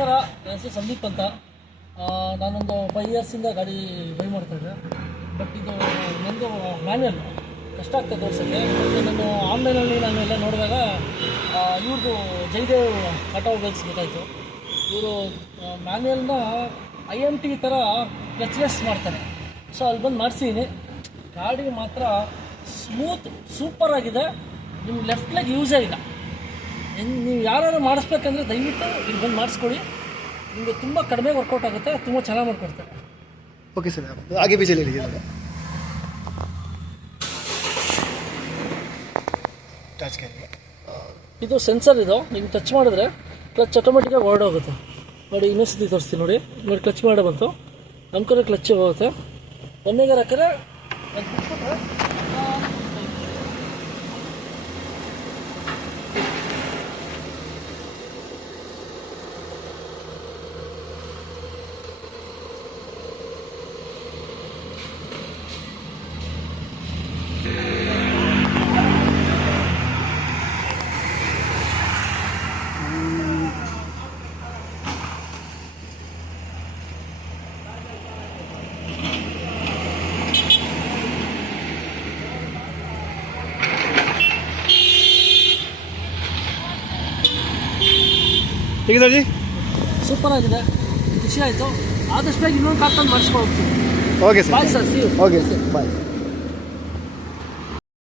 ನಮಸ್ಕಾರ, ನನ್ನ ಹೆಸರು ಸಂದೀಪ್ ಅಂತ. ನಾನೊಂದು 5 ಇಯರ್ಸಿಂದ ಗಾಡಿ ಬೈ ಮಾಡ್ತಾಯಿದ್ದೆ. ಬಟ್ ಇದು ನಂದು ಮ್ಯಾನ್ಯಲ್ ಕಷ್ಟ ಆಗ್ತದೆ ತೋರಿಸೋಕ್ಕೆ. ಮತ್ತು ನಾನು ಆನ್ಲೈನಲ್ಲಿ ಎಲ್ಲ ನೋಡಿದಾಗ ಇವ್ರದ್ದು ಜಯದೇವ್ ಆಟೋಮೊಬೈಲ್ಸ್ ಗೊತ್ತಾಯಿತು. ಇವರು ಮ್ಯಾನ್ಯಲ್ನ IMT ಥರ ಕ್ಲಚ್ಲೆಸ್ ಮಾಡ್ತಾರೆ. ಸೊ ಅಲ್ಲಿ ಬಂದು ಮಾಡಿಸಿದ್ದೀನಿ. ಗಾಡಿ ಮಾತ್ರ ಸ್ಮೂತ್ ಸೂಪರಾಗಿದೆ. ನಿಮ್ಮ ಲೆಫ್ಟ್ ಲೆಗ್ ಯೂಸೇ ಇಲ್ಲ. ನೀವು ಯಾರು ಮಾಡಿಸ್ಬೇಕಂದ್ರೆ ದಯವಿಟ್ಟು ಇಲ್ಲಿ ಬಂದು ಮಾಡಿಸ್ಕೊಡಿ. ನಿಮಗೆ ತುಂಬ ಕಡಿಮೆ ವರ್ಕೌಟ್ ಆಗುತ್ತೆ, ತುಂಬ ಚೆನ್ನಾಗಿ ಮಾಡ್ಕೊಡ್ತಾರೆ. ಓಕೆ ಸರ್, ಹಾಗೆ ಬೀಜಲ್ಲಿ ಹೇಳಿದ್ದೀರ ಟಚ್ ಕ್ಯಾನ್. ಇದು ಸೆನ್ಸರ್. ಇದು ನೀವು ಟಚ್ ಮಾಡಿದ್ರೆ ಕ್ಲಚ್ ಆಟೋಮೆಟಿಕಾಗಿ ಹೊರಡೋಗುತ್ತೆ. ನೋಡಿ, ಇನ್ನೊಂದ್ಸತಿ ತೋರಿಸ್ತೀನಿ. ನೋಡಿ ಕ್ಲಚ್ ಮಾಡೋ ಬಂತು. ನಮ್ಮ ಕಡೆ ಕ್ಲಚ್ ಹೋಗುತ್ತೆ. ಒಂದೇಗಾರ ಹಾಕಿದ್ರೆ ಅದು ಬಿಟ್ಬಿಟ್ರೆ ಹೇಗೆ ಸರ್ ಜಿ? ಸೂಪರ್ ಆಗಿದೆ, ಖುಷಿ ಆಯಿತು. ಆದಷ್ಟು ಬೇಗ ಇನ್ನೊಂದು ಕಾರ್ಟನ್ ಮಾಡಿಸ್ಕೊಳ್ತೀವಿ. Okay sir. Bye sir, okay sir, ಬಾಯ್.